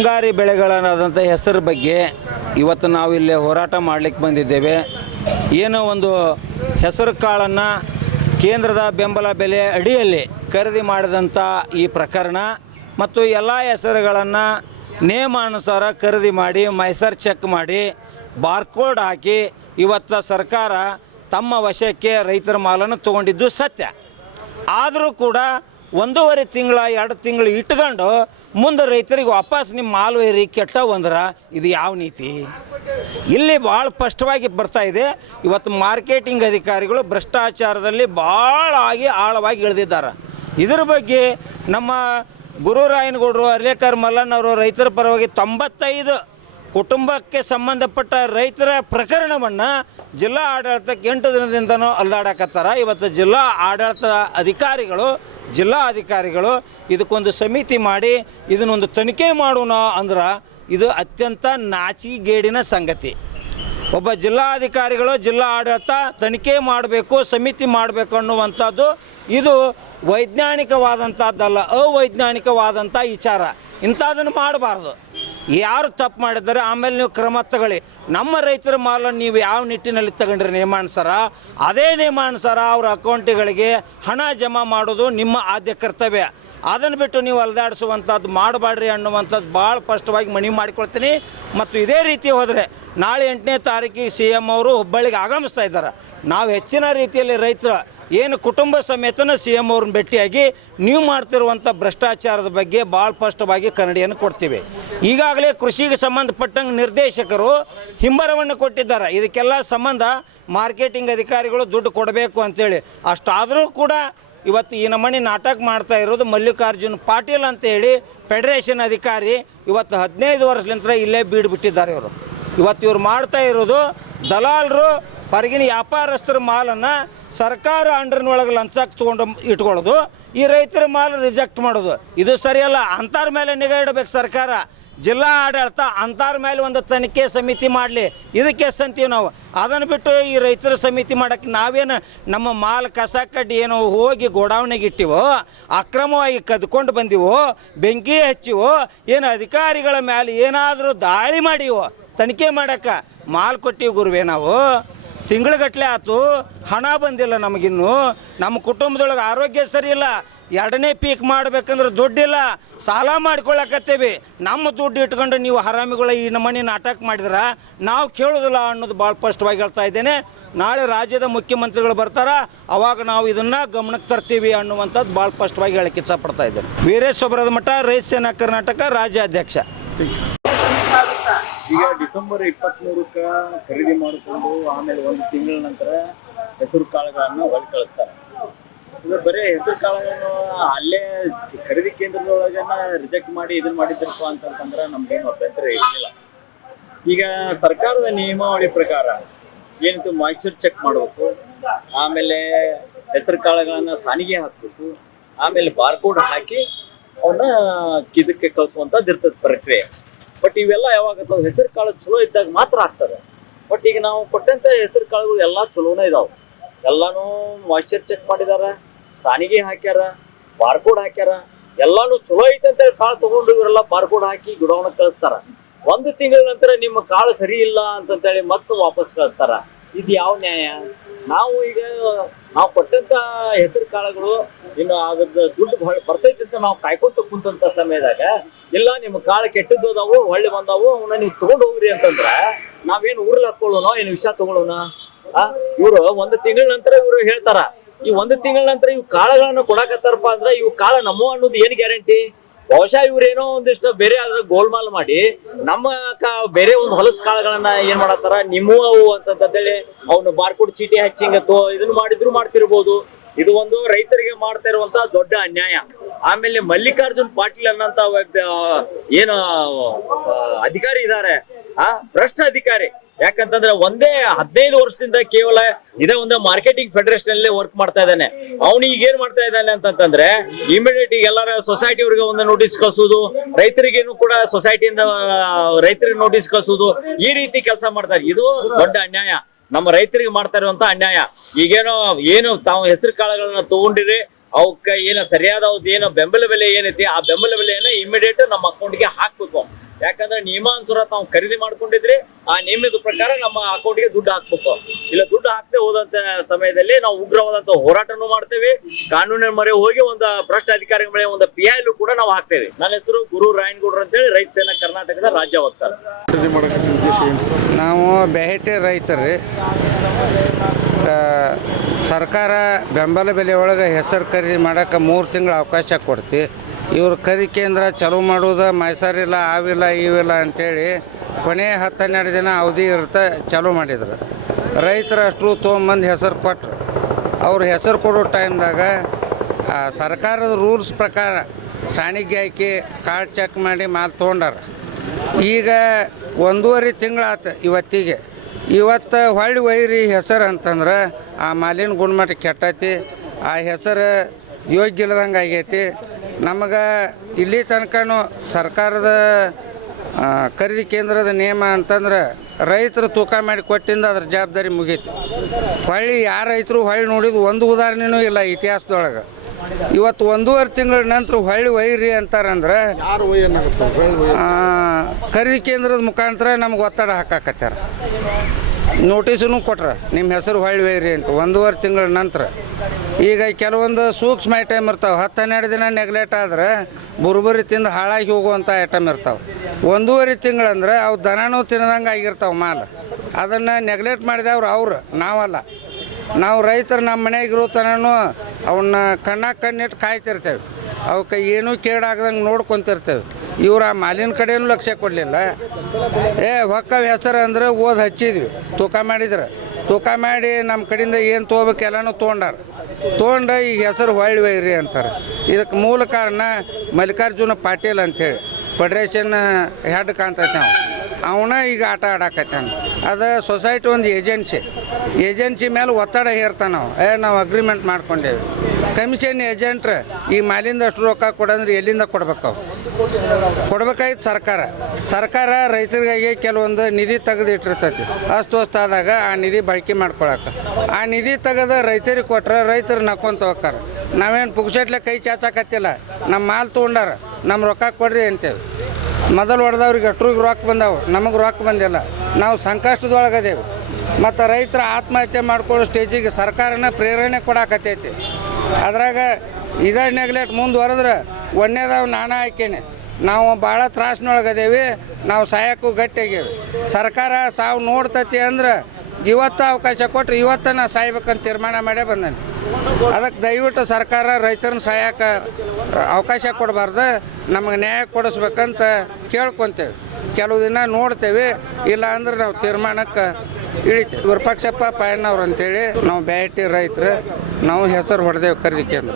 ಮುಂಗಾರಿ ಬೆಳೆಗಳಾದಂಥ ಹೆಸರು ಬಗ್ಗೆ ಇವತ್ತು ನಾವು ಇಲ್ಲಿ ಹೋರಾಟ ಮಾಡಲಿಕ್ಕೆ ಬಂದಿದ್ದೇವೆ. ಏನೋ ಒಂದು ಹೆಸರು ಕಾಳನ್ನು ಕೇಂದ್ರದ ಬೆಂಬಲ ಬೆಲೆ ಅಡಿಯಲ್ಲಿ ಖರೀದಿ ಮಾಡಿದಂಥ ಈ ಪ್ರಕರಣ ಮತ್ತು ಎಲ್ಲ ಹೆಸರುಗಳನ್ನು ನಿಯಮಾನುಸಾರ ಖರೀದಿ ಮಾಡಿ, ಮೈಸರ್ ಚೆಕ್ ಮಾಡಿ, ಬಾರ್ಕೋಡ್ ಹಾಕಿ ಇವತ್ತು ಸರ್ಕಾರ ತಮ್ಮ ವಶಕ್ಕೆ ರೈತರ ಮಾಲನ್ನು ತಗೊಂಡಿದ್ದು ಸತ್ಯ. ಆದರೂ ಕೂಡ ಒಂದೂವರೆ ತಿಂಗಳ ಎರಡು ತಿಂಗಳು ಇಟ್ಕೊಂಡು ಮುಂದೆ ರೈತರಿಗೆ ವಾಪಸ್ ನಿಮ್ಮ ಮಾಲು ಕೆಟ್ಟ ಅಂದ್ರೆ ಇದು ಯಾವ ನೀತಿ? ಇಲ್ಲಿ ಭಾಳ ಸ್ಪಷ್ಟವಾಗಿ ಬರ್ತಾ ಇದೆ. ಇವತ್ತು ಮಾರ್ಕೆಟಿಂಗ್ ಅಧಿಕಾರಿಗಳು ಭ್ರಷ್ಟಾಚಾರದಲ್ಲಿ ಭಾಳ ಆಗಿ ಆಳವಾಗಿ ಇಳಿದಿದ್ದಾರೆ. ಇದ್ರ ಬಗ್ಗೆ ನಮ್ಮ ಗುರುರಾಯನಗೌಡರು ಅರ್ಲೇಕರ್ ಮಲ್ಲಣ್ಣವರು ರೈತರ ಪರವಾಗಿ ತೊಂಬತ್ತೈದು ಕುಟುಂಬಕ್ಕೆ ಸಂಬಂಧಪಟ್ಟ ರೈತರ ಪ್ರಕರಣವನ್ನು ಜಿಲ್ಲಾ ಆಡಳಿತಕ್ಕೆ ಎಂಟು ದಿನದಿಂದನೂ ಅಲ್ಲಾಡಕತ್ತಾರ. ಇವತ್ತು ಜಿಲ್ಲಾ ಆಡಳಿತ ಅಧಿಕಾರಿಗಳು, ಜಿಲ್ಲಾ ಅಧಿಕಾರಿಗಳು ಇದಕ್ಕೊಂದು ಸಮಿತಿ ಮಾಡಿ ಇದನ್ನೊಂದು ತನಿಖೆ ಮಾಡೋಣ ಅಂದ್ರೆ ಇದು ಅತ್ಯಂತ ನಾಚಿಗೇಡಿನ ಸಂಗತಿ. ಒಬ್ಬ ಜಿಲ್ಲಾಧಿಕಾರಿಗಳು ಜಿಲ್ಲಾ ಆಡಳಿತ ತನಿಖೆ ಮಾಡಬೇಕು, ಸಮಿತಿ ಮಾಡಬೇಕು ಅನ್ನುವಂಥದ್ದು ಇದು ವೈಜ್ಞಾನಿಕವಾದಂಥದ್ದಲ್ಲ, ಅವೈಜ್ಞಾನಿಕವಾದಂಥ ವಿಚಾರ. ಇಂಥದನ್ನು ಮಾಡಬಾರ್ದು. ಯಾರು ತಪ್ಪು ಮಾಡಿದ್ದಾರೆ, ಆಮೇಲೆ ನೀವು ಕ್ರಮ ತಗೊಳ್ಳಿ. ನಮ್ಮ ರೈತರ ಮಾಲನ್ನು ನೀವು ಯಾವ ನಿಟ್ಟಿನಲ್ಲಿ ತಗೊಂಡ್ರಿ ನಿಯಮಾನುಸಾರ ಅದೇ ನಿಯಮಾನುಸಾರ ಅವ್ರ ಅಕೌಂಟ್ಗಳಿಗೆ ಹಣ ಜಮಾ ಮಾಡೋದು ನಿಮ್ಮ ಆದ್ಯ ಕರ್ತವ್ಯ. ಅದನ್ನು ಬಿಟ್ಟು ನೀವು ಅಲ್ದಾಡಿಸುವಂಥದ್ದು ಮಾಡಬಾಡ್ರಿ ಅನ್ನುವಂಥದ್ದು ಭಾಳ ಸ್ಪಷ್ಟವಾಗಿ ಮನವಿ ಮಾಡಿಕೊಳ್ತೀನಿ. ಮತ್ತು ಇದೇ ರೀತಿ ಹೋದರೆ ನಾಳೆ ಎಂಟನೇ ತಾರೀಕಿಗೆ ಸಿ ಎಂ ಅವರು ಹುಬ್ಬಳ್ಳಿಗೆ ಆಗಮಿಸ್ತಾ ಇದ್ದಾರೆ. ನಾವು ಹೆಚ್ಚಿನ ರೀತಿಯಲ್ಲಿ ರೈತರ ಏನು ಕುಟುಂಬ ಸಮೇತನ ಸಿ ಎಂ ಅವ್ರನ್ನ ಭೇಟಿಯಾಗಿ ನೀವು ಮಾಡ್ತಿರುವಂಥ ಭ್ರಷ್ಟಾಚಾರದ ಬಗ್ಗೆ ಭಾಳ ಸ್ಪಷ್ಟವಾಗಿ ಕನ್ನಡಿಯನ್ನು ಕೊಡ್ತೀವಿ. ಈಗಾಗಲೇ ಕೃಷಿಗೆ ಸಂಬಂಧಪಟ್ಟಂಗೆ ನಿರ್ದೇಶಕರು ಹಿಂಬರವನ್ನು ಕೊಟ್ಟಿದ್ದಾರೆ. ಇದಕ್ಕೆಲ್ಲ ಸಂಬಂಧ ಮಾರ್ಕೆಟಿಂಗ್ ಅಧಿಕಾರಿಗಳು ದುಡ್ಡು ಕೊಡಬೇಕು ಅಂತೇಳಿ. ಅಷ್ಟಾದರೂ ಕೂಡ ಇವತ್ತು ಈ ನಮ್ಮನೆ ನಾಟಕ ಮಾಡ್ತಾ ಇರೋದು ಮಲ್ಲಿಕಾರ್ಜುನ್ ಪಾಟೀಲ್ ಅಂತ ಹೇಳಿ ಫೆಡರೇಷನ್ ಅಧಿಕಾರಿ ಇವತ್ತು ಹದಿನೈದು ವರ್ಷದಿಂದ ಇಲ್ಲೇ ಬೀಡ್ಬಿಟ್ಟಿದ್ದಾರೆ ಇವರು. ಇವತ್ತು ಇವ್ರು ಮಾಡ್ತಾ ಇರೋದು ದಲಾಲರು ಹೊರಗಿನ ವ್ಯಾಪಾರಸ್ಥರ ಮಾಲನ್ನು ಸರ್ಕಾರ ಅಂಡ್ರಿನೊಳಗೆ ಲಂಚಕ್ಕೆ ತೊಗೊಂಡು ಇಟ್ಕೊಳ್ಳೋದು, ಈ ರೈತರ ಮಾಲ ರಿಜೆಕ್ಟ್ ಮಾಡೋದು. ಇದು ಸರಿಯಲ್ಲ ಅಂಥವ್ರ ಮೇಲೆ ನಿಗಾ ಇಡಬೇಕು ಸರ್ಕಾರ. ಜಿಲ್ಲಾ ಆಡಳಿತ ಅಂತಾರ ಮೇಲೆ ಒಂದು ತನಿಖೆ ಸಮಿತಿ ಮಾಡಲಿ. ಇದಕ್ಕೆ ಸಂತೀವಿ ನಾವು. ಅದನ್ನು ಬಿಟ್ಟು ಈ ರೈತರ ಸಮಿತಿ ಮಾಡೋಕ್ಕೆ ನಾವೇನು ನಮ್ಮ ಮಾಲ್ ಕಸ ಕಡ್ಡಿ ಏನೋ ಹೋಗಿ ಗೋಡಾವಣೆಗೆ ಇಟ್ಟಿವೋ, ಅಕ್ರಮವಾಗಿ ಕದ್ಕೊಂಡು ಬಂದಿವೋ, ಬೆಂಕಿ ಹಚ್ಚಿವೋ, ಏನು ಅಧಿಕಾರಿಗಳ ಮೇಲೆ ಏನಾದರೂ ದಾಳಿ ಮಾಡಿವೋ, ತನಿಖೆ ಮಾಡೋಕ್ಕೆ ಮಾಲ್ ಕೊಟ್ಟಿವಿ ಗುರುವೇ ನಾವು. ತಿಂಗಳಗಟ್ಲೆ ಆಯ್ತು ಹಣ ಬಂದಿಲ್ಲ ನಮಗಿನ್ನು. ನಮ್ಮ ಕುಟುಂಬದೊಳಗೆ ಆರೋಗ್ಯ ಸರಿ ಇಲ್ಲ ಎರಡನೇ ಪೀಕ್ ಮಾಡ್ಬೇಕಂದ್ರೆ ದುಡ್ಡಿಲ್ಲ. ಸಾಲ ಮಾಡ್ಕೊಳಕತ್ತೀವಿ. ನಮ್ಮ ದುಡ್ಡು ಇಟ್ಕೊಂಡು ನೀವು ಹರಾಮಿಗಳ ಈ ನಮೂನಿ ನಾಟಕ ಮಾಡಿದ್ರೆ ನಾವು ಕೇಳೋದಿಲ್ಲ ಅನ್ನೋದು ಭಾಳ ಸ್ಪಷ್ಟವಾಗಿ ಹೇಳ್ತಾ ಇದ್ದೇನೆ. ನಾಳೆ ರಾಜ್ಯದ ಮುಖ್ಯಮಂತ್ರಿಗಳು ಬರ್ತಾರ. ಅವಾಗ ನಾವು ಇದನ್ನು ಗಮನಕ್ಕೆ ತರ್ತೀವಿ ಅನ್ನುವಂಥದ್ದು ಭಾಳ ಸ್ಪಷ್ಟವಾಗಿ ಹೇಳಕ್ಕೆ ಇಚ್ಛಪಡ್ತಾ ಇದ್ದೇನೆ. ವೀರೇಶ್ ಮಠ, ರೈತ ಸೇನಾ ಕರ್ನಾಟಕ ರಾಜ್ಯಾಧ್ಯಕ್ಷ. ಈಗ ಡಿಸೆಂಬರ್ ಇಪ್ಪತ್ತ್ಮೂರಕ್ಕ ಖರೀದಿ ಮಾಡಿಕೊಂಡು ಆಮೇಲೆ ಒಂದು ತಿಂಗಳ ನಂತರ ಹೆಸರು ಕಾಳುಗಳನ್ನು ಹೊಳಿ ಕಳಿಸ್ತಾರೆ. ಇದು ಬರೀ ಹೆಸರು ಕಾಳುಗಳನ್ನು ಅಲ್ಲೇ ಖರೀದಿ ಕೇಂದ್ರದೊಳಗೇನ ರಿಜೆಕ್ಟ್ ಮಾಡಿ ಇದನ್ನ ಮಾಡಿದ್ರಪ್ಪ ಅಂತಂತಂದ್ರೆ ನಮ್ಗೇನು ಅಭ್ಯಂತರ ಇರಲಿಲ್ಲ. ಈಗ ಸರ್ಕಾರದ ನಿಯಮಾವಳಿ ಪ್ರಕಾರ ಏನಿತ್ತು ಮಾಯಿಶ್ಚರ್ ಚೆಕ್ ಮಾಡಬೇಕು, ಆಮೇಲೆ ಹೆಸರು ಕಾಳುಗಳನ್ನ ಸಾನಿಗೆ ಹಾಕಬೇಕು, ಆಮೇಲೆ ಬಾರ್ಕೋಡ್ ಹಾಕಿ ಅವನ್ನ ಕಿದಕ್ಕೆ ಕಳಿಸುವಂಥದ್ದು ಇರ್ತದೆ ಪ್ರಕ್ರಿಯೆ. ಬಟ್ ಇವೆಲ್ಲ ಯಾವಾಗ ಹೆಸರು ಕಾಳು ಚಲೋ ಇದ್ದಾಗ ಮಾತ್ರ ಆಗ್ತದೆ. ಬಟ್ ಈಗ ನಾವು ಕೊಟ್ಟಂತ ಹೆಸರು ಕಾಳುಗಳು ಎಲ್ಲ ಚಲೋನೇ ಇದಾವೆ. ಎಲ್ಲಾನು ಮಾಯಿಶ್ಚರ್ ಚೆಕ್ ಮಾಡಿದಾರ, ಸಾನಿಗೆ ಹಾಕ್ಯಾರ ಬಾರ್ಕೋಡ್ ಹಾಕ್ಯಾರ, ಎಲ್ಲಾನು ಚಲೋ ಐತೆ ಅಂತೇಳಿ ಕಾಳು ತಗೊಂಡು ಇವರೆಲ್ಲ ಬಾರ್ಕೋಡ್ ಹಾಕಿ ಗುಡೌನ ಕಳಿಸ್ತಾರ. ಒಂದು ತಿಂಗಳ ನಂತರ ನಿಮ್ಮ ಕಾಳು ಸರಿ ಇಲ್ಲ ಅಂತಂತೇಳಿ ಮತ್ತೆ ವಾಪಸ್ ಕಳಿಸ್ತಾರ. ಇದು ಯಾವ ನ್ಯಾಯ? ನಾವು ಈಗ ನಾವು ಕೊಟ್ಟಂತ ಹೆಸರು ಕಾಳುಗಳು ಇನ್ನು ಅದ್ರದ್ದು ದುಡ್ಡು ಬರ್ತೈತಿ ಅಂತ ನಾವು ಕಾಯ್ಕೊಂತ ಕುಂತಂತ ಸಮಯದಾಗ, ಇಲ್ಲ ನಿಮ್ಮ ಕಾಳು ಕೆಟ್ಟದ್ದು ಅದಾವು ಹೊಳ್ಳಿ ಬಂದಾವು ಅವನ್ನ ನೀವು ತಗೊಂಡು ಹೋಗ್ರಿ ಅಂತಂದ್ರ ನಾವೇನು ಊರ್ಲ್ ಹಾಕೊಳ್ಳೋಣ ಏನು ವಿಷ ತಗೊಳ್ಳೋಣ ಆ, ಇವ್ರು ಒಂದು ತಿಂಗಳ ನಂತರ ಇವ್ರು ಹೇಳ್ತಾರ, ಈ ಒಂದು ತಿಂಗಳ ನಂತರ ಇವ್ ಕಾಳುಗಳನ್ನ ಕೊಡಕತ್ತಾರಪ್ಪ ಅಂದ್ರ ಇವ್ ಕಾಳ ನಮ್ಮ ಅನ್ನೋದು ಏನ್ ಗ್ಯಾರಂಟಿ? ಬಹುಶಃ ಇವ್ರೇನೋ ಒಂದಿಷ್ಟು ಬೇರೆ ಅದ್ರ ಗೋಲ್ಮಾಲ್ ಮಾಡಿ ನಮ್ಮ ಬೇರೆ ಒಂದು ಹೊಲಸ್ ಕಾಳುಗಳನ್ನ ಏನ್ ಮಾಡತ್ತಾರ? ನಿಮ್ಮೂ ಅವು ಅಂತಂತೇಳಿ ಅವ್ನ ಬಾರ್ಕೋಡ್ ಚೀಟಿ ಹಚ್ಚಿಂಗ ಅಥವಾ ಇದನ್ನ ಮಾಡಿದ್ರು ಮಾಡ್ತಿರ್ಬೋದು. ಇದು ಒಂದು ರೈತರಿಗೆ ಮಾಡ್ತಾ ಇರುವಂತ ದೊಡ್ಡ ಅನ್ಯಾಯ. ಆಮೇಲೆ ಮಲ್ಲಿಕಾರ್ಜುನ್ ಪಾಟೀಲ್ ಅನ್ನಂತ ಏನು ಅಧಿಕಾರಿ ಇದ್ದಾರೆ ಆ, ಭ್ರಷ್ಟ ಅಧಿಕಾರಿ. ಯಾಕಂತಂದ್ರೆ ಒಂದೇ ಹದಿನೈದು ವರ್ಷದಿಂದ ಕೇವಲ ಇದೇ ಒಂದು ಮಾರ್ಕೆಟಿಂಗ್ ಫೆಡರೇಷನ್ ಅಲ್ಲಿ ವರ್ಕ್ ಮಾಡ್ತಾ ಇದ್ದಾನೆ. ಅವನು ಈಗ ಏನ್ ಮಾಡ್ತಾ ಇದ್ದಾನೆ ಅಂತಂದ್ರೆ ಇಮಿಡಿಯೇಟ್ ಈಗ ಎಲ್ಲರ ಸೊಸೈಟಿ ಅವ್ರಿಗೆ ಒಂದು ನೋಟಿಸ್ ಕಳ್ಸೋದು, ರೈತರಿಗೇನು ಕೂಡ ಸೊಸೈಟಿಯಿಂದ ರೈತರಿಗೆ ನೋಟಿಸ್ ಕಳ್ಸೋದು, ಈ ರೀತಿ ಕೆಲಸ ಮಾಡ್ತಾರೆ ಇದು ದೊಡ್ಡ ಅನ್ಯಾಯ. ನಮ್ಮ ರೈತರಿಗೆ ಮಾಡ್ತಾ ಇರುವಂತ ಅನ್ಯಾಯ. ಈಗೇನೋ, ಏನು ತಾವು ಹೆಸರು ಕಾಳುಗಳನ್ನ ತಗೊಂಡಿರಿ ಅವಕ್ಕೆ ಏನೋ ಸರಿಯಾದ ಏನೋ ಬೆಂಬಲ ಬೆಲೆ ಏನೈತಿ, ಆ ಬೆಂಬಲ ಬೆಲೆಯನ್ನ ಇಮಿಡಿಯೇಟ್ ನಮ್ಮ ಅಕೌಂಟ್ಗೆ ಹಾಕ್ಬೇಕು. ಯಾಕಂದ್ರೆ ನಿಯಮಾನುಸಾರ ತಾವು ಖರೀದಿ ಮಾಡ್ಕೊಂಡಿದ್ರೆ ಆ ನಿಯಮದ ಪ್ರಕಾರ ನಮ್ಮ ಅಕೌಂಟ್ಗೆ ದುಡ್ಡು ಹಾಕ್ಬೇಕು. ಇಲ್ಲ ದುಡ್ಡು ಹಾಕದೆ ಹೋದಂತ ಸಮಯದಲ್ಲಿ ನಾವು ಉಗ್ರವಾದಂತ ಹೋರಾಟನೂ ಮಾಡ್ತೇವೆ. ಕಾನೂನಿನ ಮೊರೆ ಹೋಗಿ ಒಂದು ಭ್ರಷ್ಟ ಅಧಿಕಾರಿಗಳ ಮೇಲೆ ಒಂದು ಪಿ ಐಲು ಕೂಡ ನಾವು ಹಾಕ್ತೇವೆ. ನನ್ನ ಹೆಸರು ಗುರು ರಾಯನಗೌಡ್ರು ಅಂತೇಳಿ ರೈತ ಸೇನಾ ಕರ್ನಾಟಕದ ರಾಜ್ಯ ವಕ್ತಾರ. ಖರೀದಿ ಮಾಡೋಕೆ ಉದ್ದೇಶ ಏನು? ನಾವು ಬೆಹೆಟೆ ರೈತರು. ಸರ್ಕಾರ ಬೆಂಬಲ ಬೆಲೆ ಒಳಗೆ ಹೆಸರು ಖರೀದಿ ಮಾಡೋಕೆ ಮೂರು ತಿಂಗಳು ಅವಕಾಶ ಕೊಡ್ತಿ. ಇವ್ರು ಕರಿ ಕೇಂದ್ರ ಚಾಲೂ ಮಾಡೋದು ಮೈಸಾರಿಲ್ಲ ಆವಿಲ್ಲ ಇವಿಲ್ಲ ಅಂಥೇಳಿ ಕೊನೆ ಹತ್ತು ಹನ್ನೆರಡು ದಿನ ಅವಧಿ ಇರುತ್ತೆ, ಚಾಲೂ ಮಾಡಿದ್ರು. ರೈತರು ಅಷ್ಟು ತೊಗೊಂಬಂದು ಹೆಸರು ಕೊಟ್ಟರು ಅವ್ರು ಹೆಸರು ಕೊಡೋ ಟೈಮ್ದಾಗ ಸರ್ಕಾರದ ರೂಲ್ಸ್ ಪ್ರಕಾರ ಸಾಣಿಗೆ ಹಾಕಿ ಕಾರ್ಡ್ ಚೆಕ್ ಮಾಡಿ ಮಾಲ್ ತೊಗೊಂಡಾರ. ಈಗ ಒಂದೂವರೆ ತಿಂಗಳಾತು ಇವತ್ತಿಗೆ. ಇವತ್ತು ಹೊಳ್ಳಿ ವೈರಿ ಹೆಸರು ಅಂತಂದ್ರೆ ಆ ಮಾಲಿನ ಗುಣಮಟ್ಟ ಕೆಟ್ಟೈತಿ, ಆ ಹೆಸರು ಯೋಗ್ಯ ಇಲ್ಲದಂಗೆ ಆಗೈತಿ. ನಮಗೆ ಇಲ್ಲಿ ತನಕನೂ ಸರ್ಕಾರದ ಖರೀದಿ ಕೇಂದ್ರದ ನಿಯಮ ಅಂತಂದ್ರೆ ರೈತರು ತೂಕ ಮಾಡಿ ಕೊಟ್ಟಿಂದ ಅದ್ರ ಜವಾಬ್ದಾರಿ ಮುಗೀತು. ಹೊಳ್ಳಿ ಯಾರ ರೈತರು ಹೊಳ್ಳಿ ನೋಡಿದ ಒಂದು ಉದಾಹರಣೆನೂ ಇಲ್ಲ ಇತಿಹಾಸದೊಳಗೆ. ಇವತ್ತು ಒಂದೂವರೆ ತಿಂಗಳ ನಂತರ ಹೊಳ್ಳಿ ಒಯ್ಯಿರಿ ಅಂತಾರಂದ್ರೆ ಖರೀದಿ ಕೇಂದ್ರದ ಮುಖಾಂತರ ನಮ್ಗೆ ಒತ್ತಡ ಹಾಕಾಕತ್ಯಾರ. ನೋಟಿಸನ್ನು ಕೊಟ್ರ ನಿಮ್ಮ ಹೆಸರು ಹೊಳ್ಳಿ ಒಯ್ಯಿರಿ ಅಂತ. ಒಂದೂವರೆ ತಿಂಗಳ ನಂತರ ಈಗ ಕೆಲವೊಂದು ಸೂಕ್ಷ್ಮ ಐಟಮ್ ಇರ್ತಾವೆ. ಹತ್ತು ಹನ್ನೆರಡು ದಿನ ನೆಗ್ಲೆಕ್ಟ್ ಆದ್ರೆ ಬುರ್ಬುರಿ ತಿಂದು ಹಾಳಾಗಿ ಹೋಗುವಂಥ ಐಟಮ್ ಇರ್ತಾವೆ. ಒಂದೂವರೆ ತಿಂಗಳಂದ್ರೆ ಅವು ದನನೂ ತಿನ್ನದಂಗೆ ಆಗಿರ್ತಾವೆ ಮಾಲ್. ಅದನ್ನು ನೆಗ್ಲೆಕ್ಟ್ ಮಾಡಿದವ್ರು ಅವ್ರು, ನಾವಲ್ಲ. ನಾವು ರೈತರು ನಮ್ಮ ಮನೆಯಾಗ ಇರೋ ತನೂ ಅವನ್ನ ಕಣ್ಣಾಗ ಕಣ್ಣಿಟ್ಟು ಕಾಯ್ತಿರ್ತೇವೆ. ಅವಕ್ಕೆ ಏನೂ ಕೇಡಾಗ್ದಂಗೆ ನೋಡ್ಕೊತಿರ್ತೇವೆ. ಇವ್ರು ಆ ಮಾಲಿನ ಕಡೆಯೂ ಲಕ್ಷ್ಯ ಕೊಡಲಿಲ್ಲ. ಏ ಹೊಕ್ಕವ ಹೆಸರು ಅಂದ್ರೆ ಓದ್ ಹಚ್ಚಿದ್ವಿ. ತೂಕ ಮಾಡಿದ್ರೆ. ತೂಕ ಮಾಡಿ ನಮ್ಮ ಕಡೆಯಿಂದ ಏನು ತೊಗೋಬೇಕು ಎಲ್ಲನೂ ತೊಗೊಂಡಾರ. ತೊಗೊಂಡು ಈಗ ಹೆಸರು ಹೊಳ್ಳಿ ವೈರಿ ಅಂತಾರೆ. ಇದಕ್ಕೆ ಮೂಲ ಕಾರಣ ಮಲ್ಲಿಕಾರ್ಜುನ ಪಾಟೀಲ್ ಅಂಥೇಳಿ ಫೆಡ್ರೇಷನ್ ಹೆಡ್ ಕಾಣ್ತೈತೆ ನಾವು ಅವನ ಈಗ ಆಟ ಆಡಾಕತ್ತಾನೆ. ಅದು ಸೊಸೈಟಿ ಒಂದು ಏಜೆನ್ಸಿ ಏಜೆನ್ಸಿ ಮೇಲೆ ಒತ್ತಡ ಹೇರ್ತಾನೆ ನಾವು ಏ, ನಾವು ಅಗ್ರಿಮೆಂಟ್ ಮಾಡ್ಕೊಂಡೇವಿ. ಕಮಿಷನ್ ಏಜೆಂಟ್ರ ಈ ಮಾಲಿಂದ ಅಷ್ಟು ರೊಕ್ಕ ಕೊಡಂದ್ರೆ ಎಲ್ಲಿಂದ ಕೊಡ್ಬೇಕು ಅವು? ಕೊಡ್ಬೇಕಾಯ್ತು ಸರ್ಕಾರ. ಸರ್ಕಾರ ರೈತರಿಗಾಗಿ ಕೆಲವೊಂದು ನಿಧಿ ತೆಗೆದು ಇಟ್ಟಿರ್ತೈತಿ. ಅಸ್ತವ್ಯಸ್ತ ಆ ನಿಧಿ ಬಳಕೆ ಮಾಡ್ಕೊಳಕ್ಕೆ ಆ ನಿಧಿ ತೆಗೆದು ರೈತರಿಗೆ ಕೊಟ್ರೆ ರೈತರು ನಕ್ಕೊಂತ ಹೋಗ್ತಾರ ನಾವೇನು ಪುಗ್ಸೆಟ್ಲೆ ಕೈ ಚಾಚಾಕತ್ತಿಲ್ಲ. ನಮ್ಮ ಮಾಲ್ ತೊಗೊಂಡಾರ ನಮ್ಮ ರೊಕ್ಕ ಕೊಡ್ರಿ ಅಂತೇವೆ ಮೊದಲು ಹೊಡೆದವ್ರಿಗೆ ಅಟ್ರಿಗೆ ರೊಕ್ಕ ಬಂದಾವು, ನಮಗೆ ರೊಕ್ಕ ಬಂದಿಲ್ಲ. ನಾವು ಸಂಕಷ್ಟದೊಳಗದೇವು. ಮತ್ತು ರೈತರ ಆತ್ಮಹತ್ಯೆ ಮಾಡ್ಕೊಳ್ಳೋ ಸ್ಟೇಜಿಗೆ ಸರ್ಕಾರನ ಪ್ರೇರಣೆ ಕೊಡಾಕತ್ತೈತಿ. ಅದ್ರಾಗ ಇದೇ ನೆಗ್ಲೆಕ್ಟ್ ಮುಂದುವರೆದ್ರೆ ಒಂದೇದಾವ್ ನಾನಾ ಆಯ್ಕೆನೆ ನಾವು ಭಾಳ ತ್ರಾಸಿನೊಳಗದೇವಿ, ನಾವು ಸಾಯಕ್ಕೂ ಗಟ್ಟಿಯಾಗೇವಿ ಸರ್ಕಾರ ಸಾವು ನೋಡ್ತತಿ ಅಂದ್ರೆ ಇವತ್ತು ಅವಕಾಶ ಕೊಟ್ಟರೆ ಇವತ್ತು ನಾ ಸಾಯ್ಬೇಕಂತ ತೀರ್ಮಾನ ಮಾಡೇ ಬಂದೇನೆ. ಅದಕ್ಕೆ ದಯವಿಟ್ಟು ಸರ್ಕಾರ ರೈತರನ್ನ ಸಾಯಕ್ಕೆ ಅವಕಾಶ ಕೊಡಬಾರ್ದು, ನಮಗೆ ನ್ಯಾಯ ಕೊಡಿಸ್ಬೇಕಂತ ಕೇಳ್ಕೊತೇವೆ. ಕೆಲವು ದಿನ ನೋಡ್ತೇವೆ ಇಲ್ಲ ಅಂದ್ರೆ ನಾವು ತೀರ್ಮಾನಕ್ಕೆ ಇಳಿತೇವೆ ವಿರೂಪಾಕ್ಷಪ್ಪ ಪಾಯಣ್ಣವ್ರು ಅಂತೇಳಿ ನಾವು ಬ್ಯಾಟಿ ರೈತರು ನಾವು ಹೆಸರು ಹೊಡೆದೇವು ಖರೀದಿ ಕೇಂದ್ರ